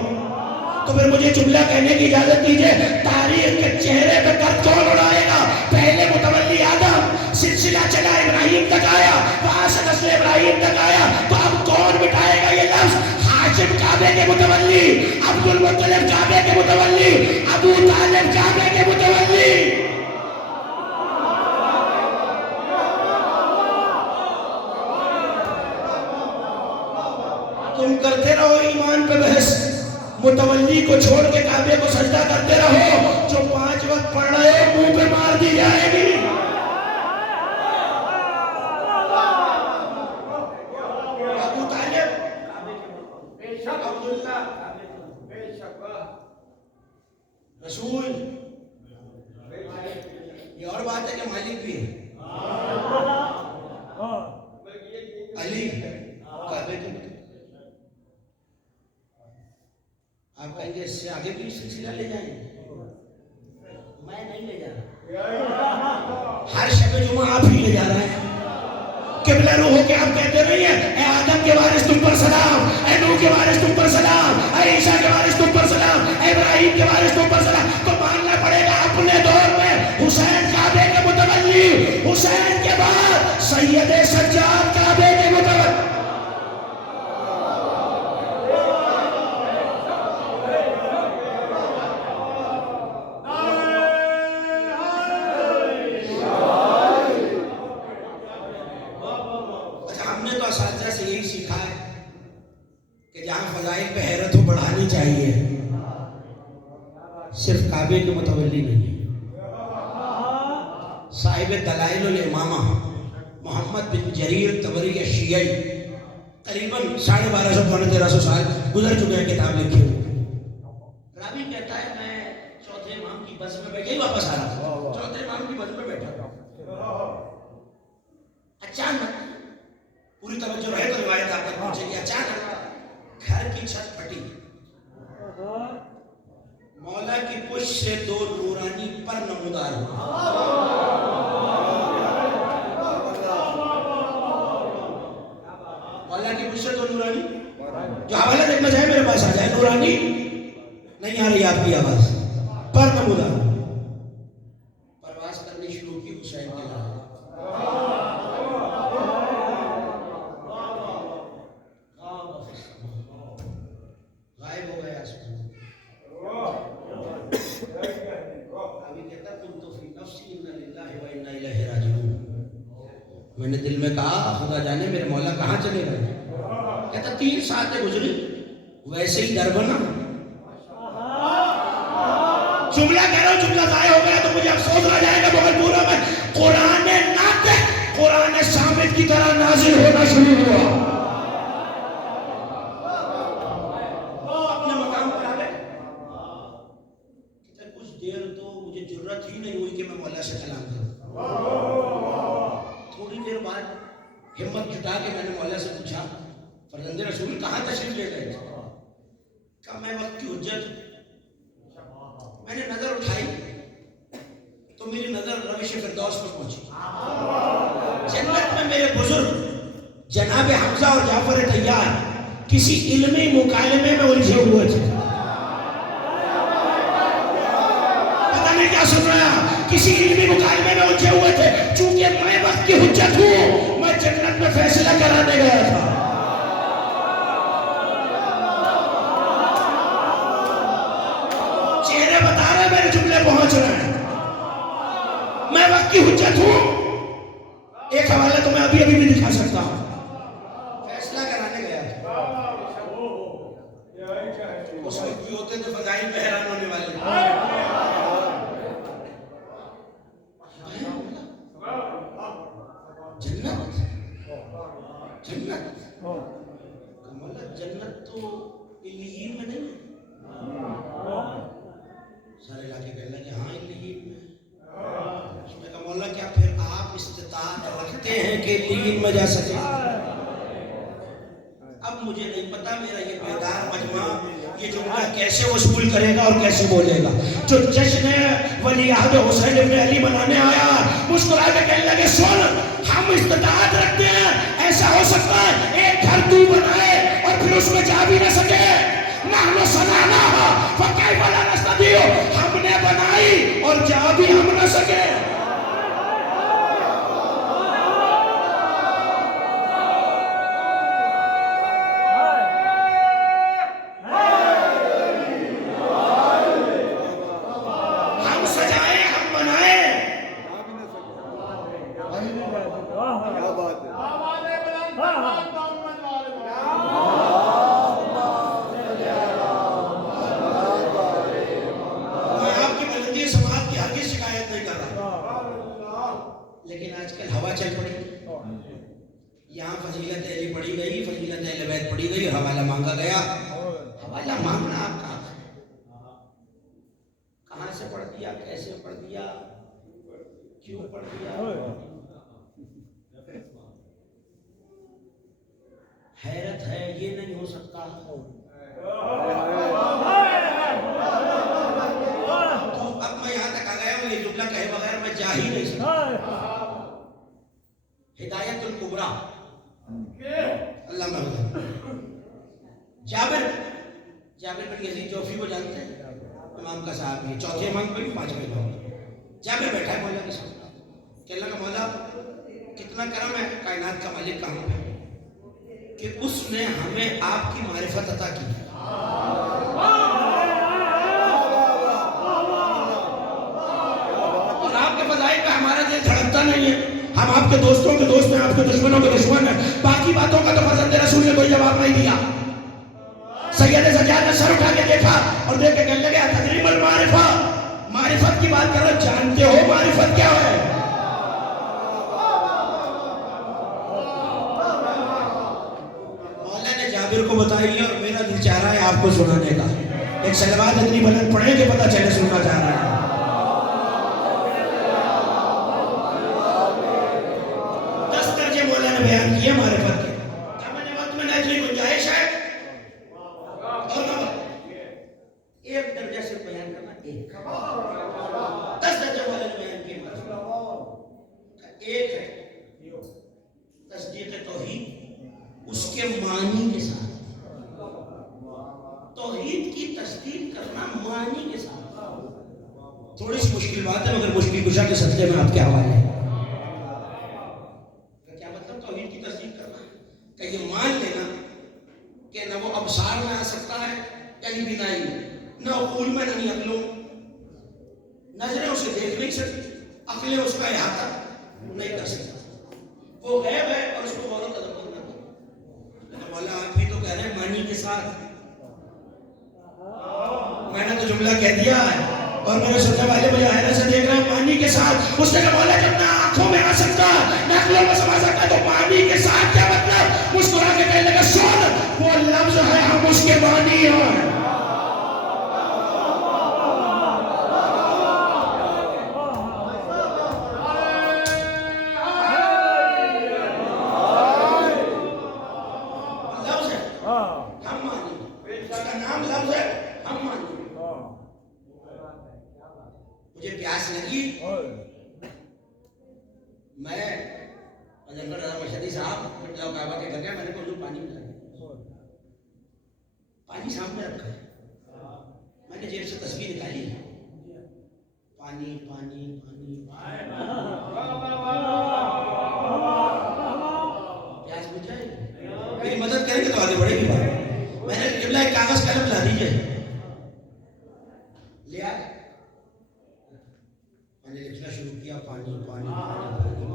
تو پھر مجھے جملہ کہنے کی اجازت دیجئے، تاریخ کے چہرے پہ گرد کون اڑائے گا؟ پہلے متولی آدم، سلسلہ چلا ابراہیم تک آیا، وہاں سے نسل ابراہیم تک آیا، تو اب کون مٹائے گا یہ لفظ؟ ہاشم کعبے کے متولی، عبد المطلب کعبے کے متولی، ابو طالب کعبے کے متولی۔ تم کرتے رہو ایمان پہ بحث، متولی کو چھوڑ کے کعبے کو سجدہ کرتے رہو، جو 5 وقت پڑھ رہے ہو منہ پہ مار دی جائے گی۔ ابو طالب عبداللہ رسول، یہ اور بات ہے کہ مالک بھی ہے، علی کعبے کے متولی۔ آپ کہیں گے اس سے آگے بھی سلسلہ لے جائیں گے، میں نہیں لے جا رہا، ہر شب جمعہ آپ ہی لے جا رہے ہیں۔ قبلہ روح ہو کے آپ کہتے نہیں ہیں اے آدم کے وارث تم پر سلام، اے نوح کے وارث تم پر سلام، اے عیسیٰ کے وارث تم پر سلام، اے ابراہیم کے وارث تم پر سلام، تو ماننا پڑے گا اپنے دور میں حسین کعبے کے متولی، حسین کے بعد سید سجاد کعبے کے متولی۔ اساتذہ سے یہی سیکھا ہے کہ جہاں فضائل پہ حیرت ہو بڑھانی چاہیے، صرف کعبے کے متولی نہیں۔ صاحب دلائل الامامہ محمد بن جریر طبری شیعی قریباً 1250 پونے 1300 سال گزر چکے ہیں کتاب لکھے ہوئے، راوی کہتا ہے میں چوتھے امام کی بس میں بیٹھے ہی واپس آ رہا تھا، چوتھے امام کی بس میں بیٹھا تھا، اچانک پوری توجہ رہے تو روایت آپ تک پہنچے گی، اچانک گھر کی چھت پھٹی، مولا کی پشت سے 2 نورانی پر نمودار ہوئے، مولا کی پشت سے 2 نورانی، جو حوالہ دیکھنا چاہے میرے پاس آ جائے، نورانی نہیں آ رہی آپ کی آواز، پر نمودار، پرواز کرنی شروع کی حسین کے لائے، غائب ہو گیا آسمان، ابھی کہتا تم تو فی نفسی ان میں نے دل میں کہا خدا جانے میرے مولا کہاں چلے گئے. کہتا 3 ساعتیں گزری ویسے ہی در بنا. جملہ کہہ رہا ہوں جملہ ضائع ہو گیا تو مجھے افسوس رہ جائے گا مگر پورا میں قرآن ناطق قرآن صامت کی طرح نازل ہونا شروع ہوا. اپنے مقام پر آ گئے. کچھ دیر تو مجھے جرت ہی نہیں ہوئی کہ میں مولا سے کلام کروں. تھوڑی دیر بعد ہمت جٹا کے میں نے مولا سے پوچھا فرزند رسول کہاں تشریف لے گئے؟ کہا میں وقت کی حجت. میں نے نظر اٹھائی تو میری نظر روش فردوس پر پہنچی. جنت میں میرے بزرگ جناب حمزہ اور جعفر طیار کسی علمی مکالمے میں الجھے ہوئے تھے. پتہ نہیں کیا سن رہا, کسی علمی مکالمے میں الجھے ہوئے تھے. چونکہ میں وقت کی حجت ہوں میں جنت میں فیصلہ کرانے گیا تھا. چہرے بتا رہے میرے جملے پہنچ رہے ہیں. میں وقت کی حجت ہوں. ایک حوالہ تو میں ابھی بھی دکھا سکتا ہوں. فیصلہ کرانے گیا تھا. اس وقت بھی ہوتے تو فضائل میں حیران ہونے والے. جنت جنت جنت تو علیین میں نہیں. سارے علاقے کہنے لگے ہاں علیین میں. اس نے کہا مولا کیا پھر آپ استطاعت رکھتے ہیں کہ علیین میں جا سکیں؟ اب مجھے نہیں پتا میرا یہ بیدار مجمع یہ جملہ کیسے وصول کرے گا اور کیسے بولے گا. جو جشن ولی عہد حسین ابن علی منانے آیا مسکرا کے کہنے لگے سن ہم استطاعت رکھتے ہیں. ایسا ہو سکتا ہے ایک گھر تو بنائے اور پھر اس میں جا بھی نہ سکے. نحن صنعناها فكيف لا نستطيع. ہم نے بنائی اور جا بھی ہم نہ سکے. ہم سجائے ہم بنائے. کیا بات ہے. لیکن آج کل ہوا چل پڑی. یہاں فضیلت علی پڑھی گئی, فضیلت اہل بیت پڑھی گئی اور حوالہ مانگا گیا. حوالہ مانگنا آپ کا کہاں سے پڑھ دیا, کیسے پڑھ دیا, کیوں پڑھ دیا. حیرت ہے یہ نہیں ہو سکتا. تو اب میں یہاں تک آ گیا ہوں یہ جملہ کہے بغیر میں جا ہی نہیں سکتا. ہدایت الکبریٰ اللہ جابر بن یزید جوفی کو جانتے ہیں, امام کا صاحب ہے, چوتھے امام کو بھی 5ویں امام. جابر بیٹھا ہے مولا کے ساتھ کہ اللہ کا مولا کتنا کرم ہے, کائنات کا مالک کہاں ہے کہ اس نے ہمیں آپ کی معرفت عطا کی. اور آپ کے فضائل پہ ہمارا دل دھڑکتا نہیں ہے. ہم آپ کے دوستوں کے دوست ہیں, آپ کے دشمنوں کے دشمن ہیں. باقی باتوں کا تو فرزند رسول نے کوئی جواب نہیں دیا. سید سجاد نے سر اٹھا کے دیکھا اور دیکھ کے کہنے لگے تدری مل معرفہ. معرفت کی بات کر رہے, جانتے ہو معرفت کیا ہے؟ مولا نے جابر کو بتائی اور میرا دل چاہ رہا ہے آپ کو سنانے کا. ایک صلوات اتنی بلند پڑھیں کہ پتہ چلے سننا چاہ رہا ہے. بیان کیا معرفت کے. کیا میں نے وقت میں نہ گنجائش ہے اور ایک درجہ سے بیان کرنا, ایک 10 درجہ والے نے بیان کیا معرفت. ایک ہے تصدیق توحید, اس کے معنی کے ساتھ. توحید کی تصدیق کرنا معنی کے ساتھ تھوڑی سی مشکل بات ہے, مگر مشکل کشا کے صدقے میں آپ کے حوالے ہیں. کہ یہ مان لینا کہ نہ وہ ابصار میں آ سکتا ہے یعنی بینائی میں, نہ عقول میں, نہ عقلوں, نظریں اسے دیکھ نہیں سکتی, عقلیں اس کا احاطہ نہیں کر سکتی. وہ غیب ہے اور اس کو غور و تدبر نہ کرو. لیکن مولا آپ بھی تو کہہ رہے ہیں معنی کے ساتھ. میں نے تو جملہ کہہ دیا ہے اور میرے سننے والے مجھے حیرت سے دیکھ رہے ہیں معنی کے ساتھ. اس نے کہا مولا جب نہ آنکھوں میں آ سکتا نہ عقلوں میں سما سکتا تو معنی کے ساتھ کیا مطلب؟ مسکرا کے کہنے لگا سن وہ لفظ ہے ہم اس کے معنی ہیں. مجھے پیاس لگی میں اجنگڑ رضا مشہدی صاحب قبلہ کعبہ کے گھر گیا. میں نے کہا پانی پلایا. پانی سامنے رکھا ہے. میں نے جیب سے تسبیح نکالی. پانی پانی پانی پیاس بجھ جائے گی. میری مدد کریں گے تو آگے بڑھے گی. میں نے قبلہ ایک کاغذ قلم لا دیجیے. لیا میں نے لکھنا شروع کیا پانی پانی پانی پانی.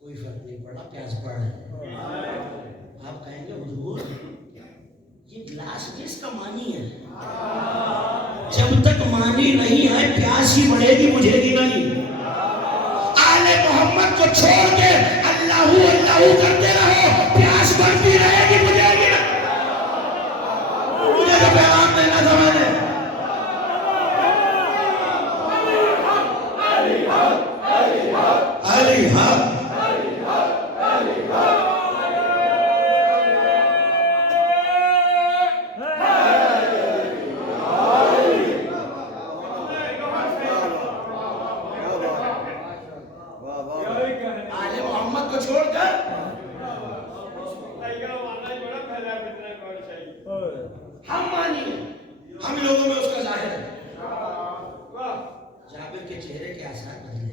کوئی فرق نہیں پڑا. پیاس پڑ رہا ہے. آپ کہیں گے حضور یہ گلاس کس کا معنی ہے؟ جب تک معنی نہیں ہے پیاس ہی بڑھے گی بجھے گی نہیں. آل محمد کو چھوڑ کے اللہ اللہ کرتے رہو پیاس بڑھتی رہے گی بجھے گی نا. مجھے تو پیغام دینا تھا. میں نے علی حق آل محمد کو چھوڑ کر ہم مانی ہم لوگوں میں اس کا ظاہر ہے. جابر کے چہرے کے آثار بدلے.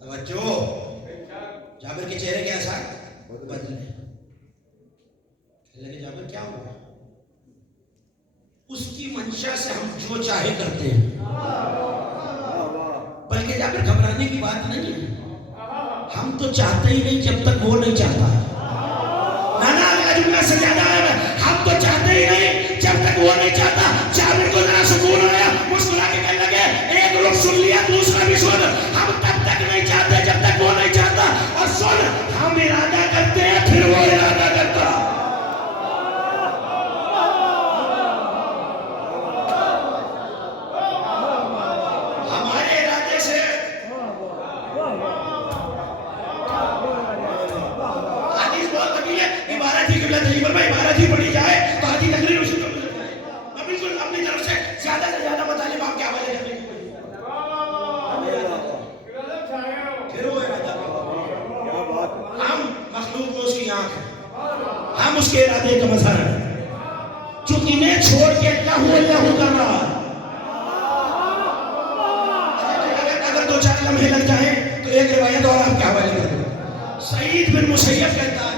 توجہ جابر کے چہرے کے آثار بدلے. لگے جابر کیا ہوا؟ اس کی منشا سے ہم جو چاہے کرتے ہیں. بلکہ جابر گھبرانے کی بات نہیں ہے. ہم تو چاہتے ہی نہیں جب تک وہ نہیں چاہتا. نانا اگلا جملہ سے زیادہ ہے. ہم تو چاہتے ہی نہیں جب تک وہ نہیں چاہتا. جابر کو ذرا سکون آیا. مسکرا کے کہنے لگے ایک لوگ سن لیا دوسرا بھی سن. ہم تب تک نہیں چاہتے جب تک وہ نہیں چاہتا. اور سن ہم ارادہ کرتے ہیں پھر وہ ارادہ کرتا. ہمارے ارادے سے حدیث بہت طویل ہے. عبارت ہی قبلہ تجیب پر عبارت ہی پڑھی جائے تو حدیث تقریر اسی کو مل جائے. میں بالکل اپنی طرف سے زیادہ مطالب آپ کے حوالے کرنے کی کوشش پھر وہ ارادہ ہم مخلوق کو اس کی آنکھ ہے. ہم اس کے ارادے کا مظہر ہے. چونکہ انہیں چھوڑ کے اللہ کر رہا ہے. اگر دو چار لمحے لگ جائیں تو ایک روایت اور آپ کے حوالے کر دوں. سعید بن مسیب کہتا ہے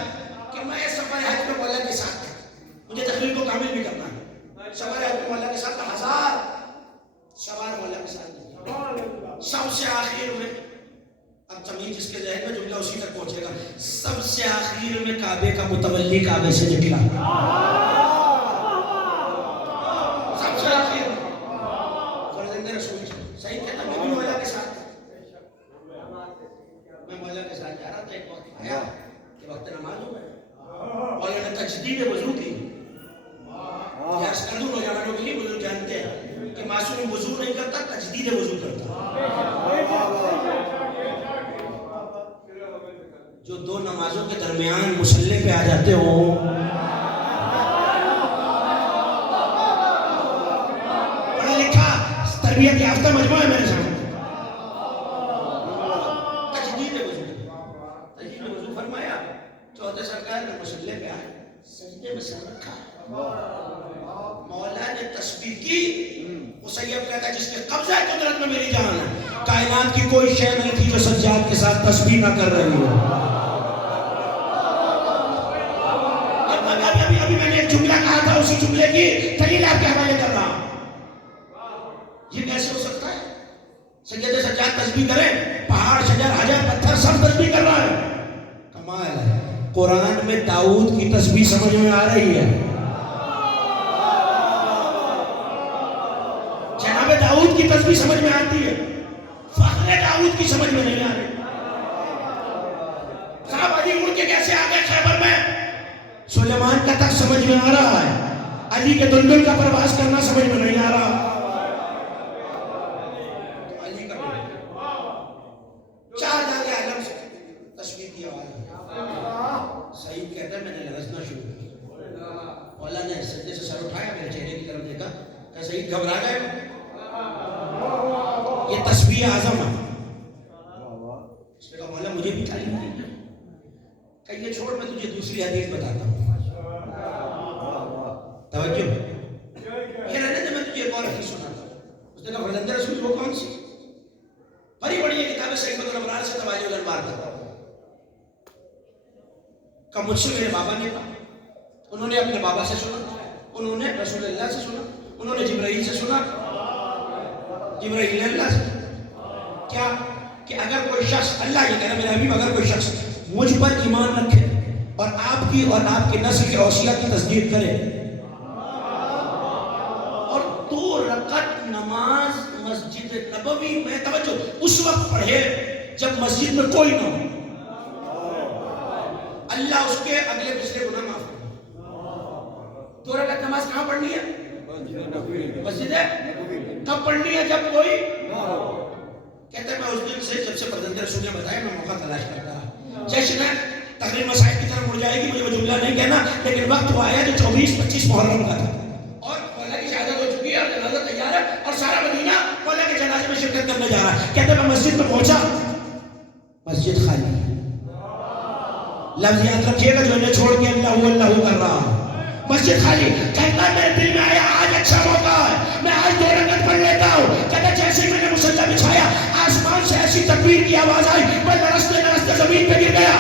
کہ میں سفر حج میں مولا کے ساتھ تھا. مجھے تقریر کو کامل بھی کرنا ہے. سفر حج میں مولا کے ساتھ 1000 سوار مولا کے ساتھ. سب سے آخر میں اب تمیز جس کے ذہن میں جملہ اسی تک پہنچے گا. سب سے آخر میں کعبے کا متولی کعبے سے نکلا. سب سے آخر فرزند رسول صحیح کہتا میں بھی مولا کے ساتھ تھا. میں مولا کے ساتھ جا رہا تھا. ایک وقت آیا کہ وقت نماز ہو گیا. مولا نے تجدید وضو کی. عرض کر دوں نوجوانوں کے لیے بزرگ جانتے ہیں کہ معصوم وضو نہیں کرتا تجدید وضو کرتا. جو دو نمازوں کے درمیان مصلی پہ آ جاتے ہوں پڑھا لکھا تربیت یافتہ مجموعہ ہے میرے سامنے. تجدید وضو فرمایا. چوتھے سرکار نے مصلی پہ آئے سجدے میں سر رکھا. مولا نے تسبیح کی. مسیب کہتا ہے جس کے قبضہ قدرت میں میری جان ہے. کائنات کی کوئی شے نہیں تھی جو سجاد کے ساتھ تسبیح نہ کر رہی ہو. ابھی میں نے ایک جملہ کہا تھا اسی جملے کی دلیل آپ کے حوالے کر رہا ہوں. یہ کیسے ہو سکتا ہے؟ سید سجاد تسبیح کرے، پہاڑ شجر حجر پتھر سب تسبیح کر رہا ہے. کمال ہے. قرآن میں داؤد کی تسبیح سمجھ میں آ رہی ہے. جناب داؤد کی تسبیح سمجھ میں آتی ہے، فخر داؤد کی سمجھ میں نہیں آ رہی. صاحب علی اڑ کے کیسے آ گئے خیبر میں؟ سلیمان کا تخت سمجھ میں آ رہا ہے، علی کے دلدل کا پرواز کرنا سمجھ میں نہیں آ رہا. علی کا چار داغے عالم سے تسبیح کی آواز. سعید کہتا ہے میں نے لرزنا شروع کیا. مولا نے سجدے سے سر اٹھایا، میرے چہرے کی طرف دیکھا کہ سعید گھبرا گئے. یہ تسبیح اعظم ہے. اس نے کہا مولا مجھے بھی تعلیم دی. کہ یہ چھوڑ میں تجھے دوسری حدیث بتاتا ہوں. توجہ یہ رہنے دے، میں تجھے ایک اور حدیث سناتا ہوں. اس نے کہا فرزند رسول وہ کون سی؟ بڑی بڑی یہ کتاب صحیفۃ الابرار سے تواجہ الانوار تک. کہ مجھ سے میرے بابا نے کہا، انہوں نے اپنے بابا سے سنا، انہوں نے رسول اللہ سے سنا، انہوں نے جبرائیل سے سنا. جبرائیل نے اللہ سے کیا کہ اگر کوئی شخص، اللہ یہ کہہ رہا میرے حبیب، اگر کوئی شخص مجھ پر ایمان رکھے اور آپ کی اور آپ کے نسل کے اوصیہ کی تصدیق کرے اور 2 رکعت نماز مسجد نبوی میں، توجہ، اس وقت پڑھے جب مسجد میں کوئی نہ ہو، اللہ اس کے اگلے پچھلے گناہ معاف کرے. 2 رکعت نماز کہاں پڑھنی ہے؟ مسجد ہے. کب پڑھنی ہے؟ جب کوئی. کہتے ہیں میں اس دن سے جب سے فرزند رسول نے بتایا میں موقع تلاش کرتا رہا. جشن تقریر مسائل کی طرف مڑ جائے گی، مجھے وہ جملہ نہیں کہنا، لیکن وقت وہ آیا جو 24-25 محرم کا تھا اور مولا کی شہادت ہو چکی ہے اور جنازہ تیار ہے اور سارا مدینہ مولا کے جنازے میں شرکت کرنے جا رہا ہے. کہتے ہیں میں مسجد میں پہنچا، مسجد خالی. لفظ یاد رکھیے گا جو انہیں چھوڑ کے اللہ اللہ کر رہا، مسجد خالی. کہتا ہے میرے دل میں آیا آج اچھا موقع ہے، میں آج 2 رکعت پڑھ لیتا ہوں. کہتا ہے جیسے میں نے مصلی بچھایا آسمان سے ایسی تکبیر کی آواز آئی، میں لرزتے لرزتے زمین پہ گر گیا.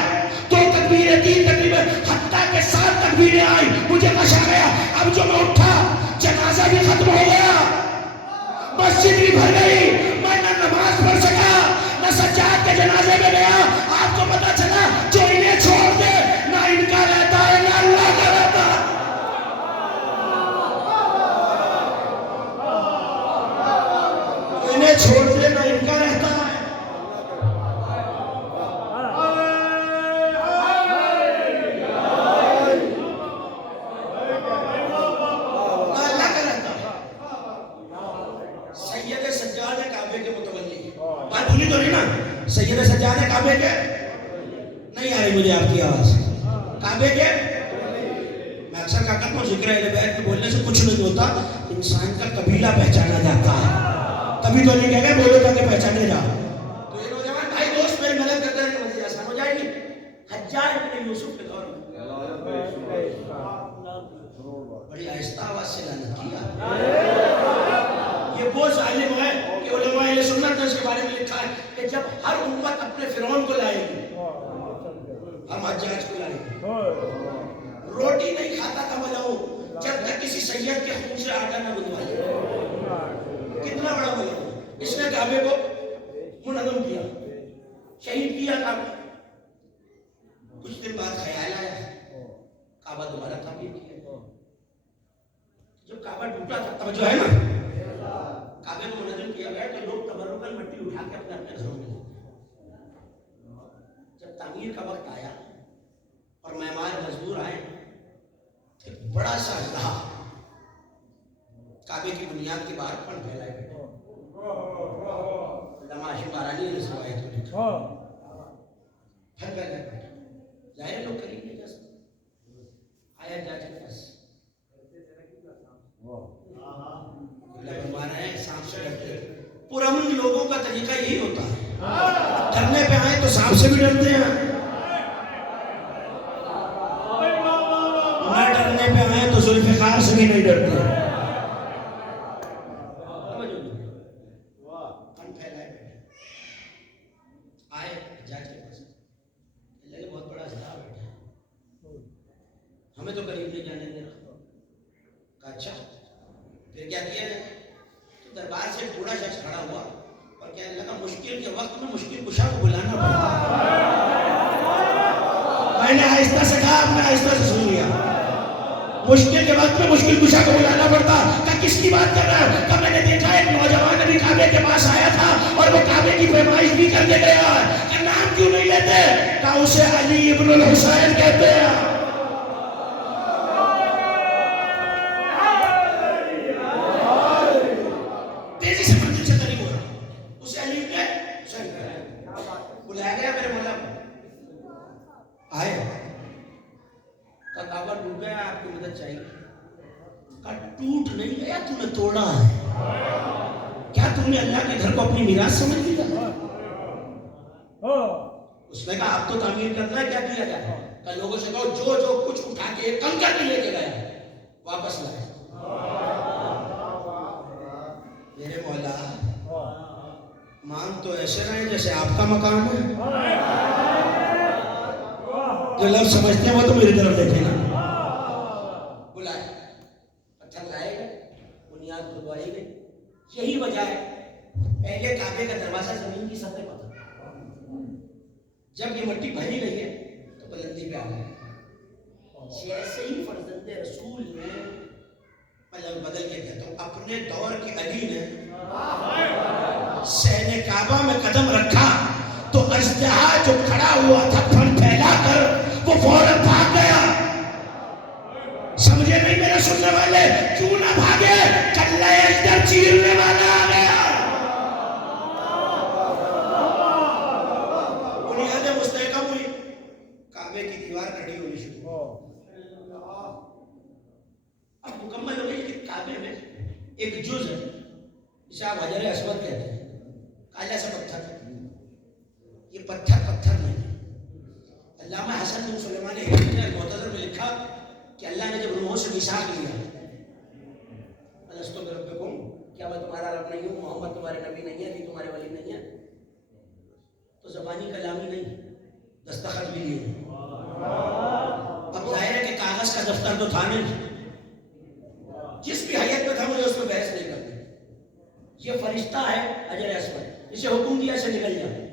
2 تکبیریں 3 تکبیریں حتیٰ کہ 7 تکبیریں آئی، مجھے غش آ گیا. اب جو میں اٹھا جنازہ بھی ختم ہو گیا، مسجد بھی بھر گئی، میں نہ نماز پڑھ سکا نہ سجاد کے جنازے میں گیا. آپ کو پتا چلا جو انہیں چھوڑ دے نہ ان کا رہتا ہے نہ اللہ کا رہتا. انہیں چھوڑ دے نہ ان کا رہتا ہے. سید سجاد کعبے کے نہیں آ رہی مجھے آپ کی آواز. کعبے کے میں اکثر کہا کرتا ہوں ذکر اہل بیت میں بولنے سے کچھ نہیں ہوتا، انسان کا قبیلہ پہچانا جاتا ہے. تبھی تو نہیں کہہ گئے بولو تاکہ پہچانے جا. تو یہ نوجوان بھائی دوست میری مدد کرتے ہیں تو مزید آسان ہو جائے گی. حجاج ابن یوسف کے دور میں بڑی آہستہ آواز سے لعنت کیا. یہ وہ ظالم ہے کہ علماء اہل سنت نے اس کے بارے میں لکھا ہے کہ جب ہر امت اپنے فرعون کو لائے گی، ہم حجاج کو لائے گی. روٹی نہیں کھاتا تھا ملعون جب تک کسی سید کے خون سے آٹا نہ گندوا لے. کتنا بڑا ملعون. اس نے کعبے کو منظم کیا، شہید کیا کعبہ. کچھ دن بعد خیال آیا کعبہ دوبارہ تعمیر کیا. جب کعبہ ٹوٹا تھا، توجہ ہے نا، کعبے کو منظم کیا گیا تو لوگ تبرکاً مٹی اٹھا کے اپنے اپنے گھروں میں لے. جب تعمیر کا وقت آیا اور معمار مزدور آئے، ایک بڑا سا اژدہا کعبے کی بنیاد کے باہر پن پھیلائے بیٹھے. علامہ ہاشم بارانی نے اس روایت کو لکھا. پھل پھیلائے بیٹھے، ظاہر لوگ قریب نہیں جا سکتے. آیا جاج کے پاس، فرمانا ہے سانپ سے ڈرتے. پرامن لوگوں کا طریقہ یہی ہوتا ہے، ڈرنے پہ آئے تو سانپ سے بھی ڈرتے ہیں، نہ ڈرنے پہ آئے تو ذوالفقار سے بھی نہیں ڈرتے. آئے جاج کے پاس، اللہ بہت بڑا اژدہا بیٹھا ہے، ہمیں تو قریب نہیں جانے دے رہا. اچھا پھر کیا کیا جائے؟ تو دربار سے ایک بوڑھا شخص کھڑا ہوا اور کہنے لگا مشکل کے وقت میں مشکل کشا کو بلانا پڑتا. میں نے آہستہ سے کہا, آپ نے آہستہ سے سن لیا. مشکل کے وقت میں مشکل کشا کو بلانا پڑتا. کہ کس کی بات کر رہا ہے؟ کہ میں نے دیکھا ایک نوجوان ابھی کعبے کے پاس آیا تھا اور وہ کعبے کی پیمائش بھی کر کے گیا. کہ نام کیوں نہیں لیتے؟ کہ اسے علی ابن الحسین کہتے ہیں. تیزی سے منزل سے قریب ہو رہا, اسے علی ابن حسین بلایا گیا. میرے مولا آئے کہ کعبہ ڈوب گیا, آپ کی مدد چاہیے. کہ ٹوٹ نہیں گیا, تم نے توڑا ہے. کیا تم نے اللہ کے گھر کو اپنی میراث سمجھ لیا؟ اس نے کہا اب تو تعمیر کرنا ہے, کیا کیا جائے؟ کہ لوگوں سے کہو جو جو کچھ اٹھا کے کنکر بھی لے کے گیا واپس لائے. میرے مولا مان تو ایسے رہے جیسے آپ کا مکان ہے. جو لفظ سمجھتے ہیں وہ تو میری طرف دیکھیں نا. بلائے, پتھر لائے گئے, بنیاد کھدوائی گئی. یہی وجہ ہے پہلے کعبے کا دروازہ زمین کی سطح پر تھا. جب یہ مٹی بھری گئی ہے تو بلندی پہ آ گئی. جیسے ہی فرزند رسول نے, میں بدل کے کہتا ہوں, اپنے دور کے علی نے صحن کعبہ میں قدم رکھا تو اژدہا جو کھڑا ہوا تھا پھن پھیلا کر وہ فوراً بھاگ گیا. سمجھے نہیں میرے سننے والے؟ کیوں نہ بھاگے؟ کلہ اژدر چیرنے والا آ گیا. بنیادیں مستحکم ہوئی, کعبے کی دیوار کھڑی ہونی شروع. اب مکمل ہو گئی کہ کعبے میں ایک جز ہے جسے آپ حجر اسود کہتے ہیں, کالا سا پتھر. یہ پتھر نہیں. علامہ حسن بن سلیمان نے المعتذر میں لکھا کہ اللہ نے جب روحوں سے میثاق لیا, الستو بربکم, کیا میں تمہارا رب نہیں ہوں, محمد تمہارے نبی نہیں ہے, علی تمہارے ولی نہیں ہے, تو زبانی کلامی نہیں, دستخط بھی لیے. اب ظاہر ہے کہ کاغذ کا دفتر تو تھا نہیں, جس بھی حیت میں تھا مجھے اس میں بحث نہیں کرتی. یہ فرشتہ ہے حجر اسود, اسے حکم دیا سے نکل جائے.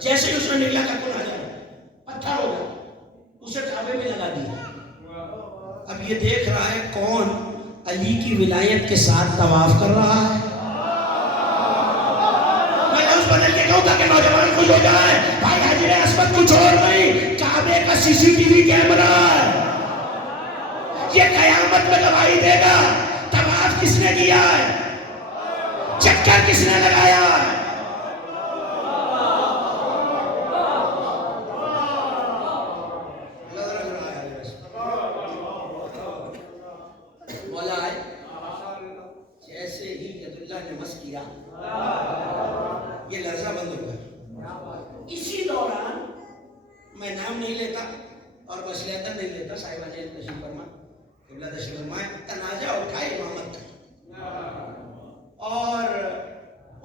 جیسے ہی اس نے نکلا کہ کون آ جائے, پتھر ہو گیا, اسے کعبے میں لگا دیا. اب یہ دیکھ رہا ہے کون علی کی ولایت کے ساتھ طواف کر رہا ہے. میں لفظ بدل کے کہوں تاکہ نوجوان خوش ہو جائے. بھائی حجر اسود کچھ اور نہیں, کعبے کا CCTV کیمرہ ہے. یہ قیامت میں گواہی دے گا طواف کس نے کیا ہے, چکر کس نے لگایا ہے. مولا آئے, جیسے ہی ید اللہ نے مس کیا یہ لرزہ بند ہو گیا. اسی دوران میں نام نہیں لیتا اور مصلحت نہیں لیتا, صاحبہ نے تشریف فرما, قبلہ تشریف فرمائے, تنازع اٹھا امامت کا, اور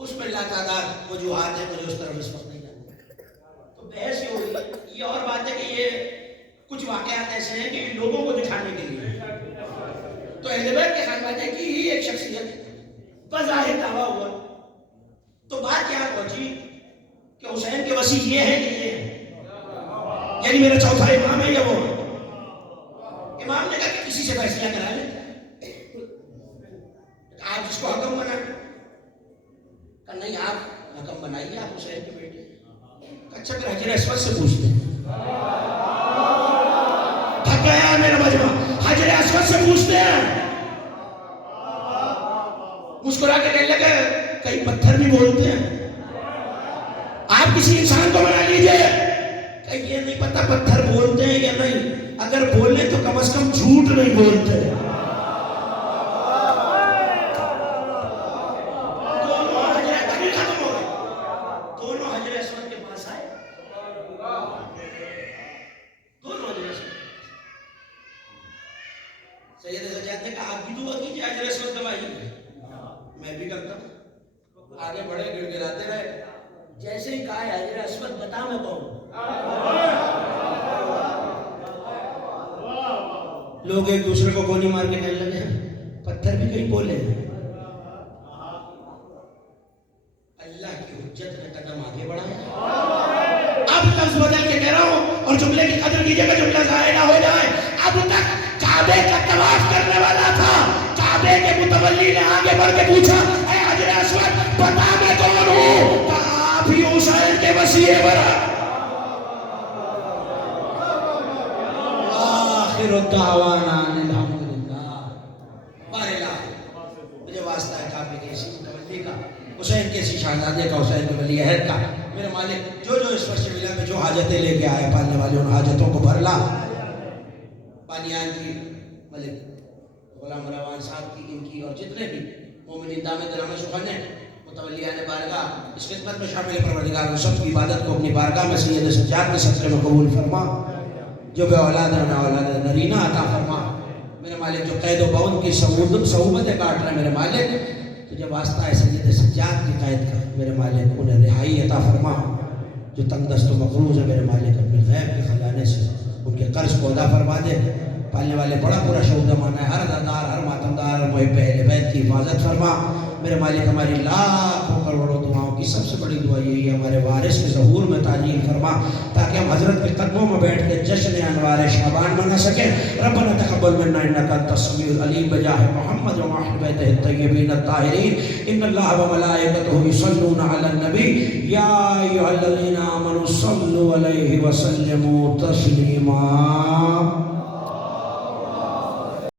اس میں لاتعداد وجوہات ہیں, مجھے اس طرف اس وقت نہیں جانا. تو بحث یہ ہو رہی ہے. یہ اور بات ہے کہ یہ کچھ واقعات ایسے ہیں کہ لوگوں کو دکھانے کے لیے. تو اہل بیت کے خانوانے کی ہی ایک شخصیت بظاہر دعویٰ ہوا, تو بات یہاں پہنچی کہ حسین کے وسیع یہ ہے کہ یہ ہے, یعنی میرا چوتھا امام ہے یا وہ ہے. امام نے کہا کہ کسی سے فیصلہ کرا لیں, آپ جس کو حکم بنا, کہ نہیں آپ حکم بنائیے, آپ حسین کے بیٹے. اچھا پھر حجر اسود سے پوچھتے ہیں. تھک گیا میرا مجمع, حجر اسود سے پوچھتے ہیں. مسکرا کے کہنے لگے کئی پتھر بھی بولتے ہیں, آپ کسی انسان کو بنا لیجئے. کہ یہ نہیں پتا پتھر بولتے ہیں یا نہیں, اگر بولے تو کم از کم جھوٹ نہیں بولتے. دونوں حجر ابھی ختم ہو گئے, دونوں حجر اسود کے پاس آئے, دونوں حجر اسود. سید سجاد نے کہا آپ بھی دعا کیجیے حجر اسود دبائیے. میں بھی کرتا ہوں. آگے بڑھے, گڑ گڑاتے رہے. جیسے ہی کہا حجر اسود بتا میں کون. لوگ ایک دوسرے کو گولی مار کے کہنے لگے پتھر بھی کہیں بولے. اللہ کی اور جملے کی قدر کیجئے کہ جملہ ضائع نہ ہو جائے. اب تک کعبے کا طواف کرنے والا تھا, کعبے کے متولی نے آگے بڑھ کے پوچھا, اے حجر اسود بتا میں کون ہوں؟ کہا آپ ہی حسین کے وسیع برا. آخر الدعوانا الحمدللہ. بارلہ مجھے واسطہ ہے کعبے کے اسی متولی کا, حسین کے اسی شہزادے کا, حسین کے ولی عہد کا. میرے مالک جو جو اس فرش ملا میں جو حاجتیں لے کے آئے پالنے والے ان حاجتوں کو بھر لا. بانیان کی, ملک غلام روان صاحب کی, ان کی اور جتنے بھی مومنین دامت رحمہ شخن ہیں متولیان بارگاہ اس خدمت میں شامل پروردگار ان سب کی عبادت کو اپنی بارگاہ میں سید سجاد کے صدقے میں قبول فرما. جو بے اولاد ہے انہیں اولاد نرینہ عطا فرما. میرے مالک جو قید و بون کی صعوبتیں کاٹ رہے ہیں میرے مالک تجھے واسطہ ہے سید سجاد کی قید کا, میرے مالک انہیں رہائی عطا فرما. جو تنگ دست و مقروض ہے میرے مالک اپنے غیب کے خزانے سے ان کے قرض کو ادا فرما دے. پالنے والے بڑا پورا شعور مانا ہے, ہر عزادار ہر ماتمدار محب اہل بیت کی حفاظت فرما. میرے مالک ہماری لاکھوں کروڑوں دعاؤں کی سب سے بڑی دعا یہی ہے, ہمارے وارث کے ظہور میں تعجیل فرما تاکہ ہم حضرت کے قدموں میں بیٹھ کے جشن انوار شعبان منا سکیں. ربنا تقبل منا انک انت السمیع العلیم بجاہ محمد و اہل بیتہ الطیبین الطاہرین. ان اللہ و ملائکتہ یصلون علی النبی یا ایھا الذین آمنوا صلوا علیہ وسلموا تسلیما.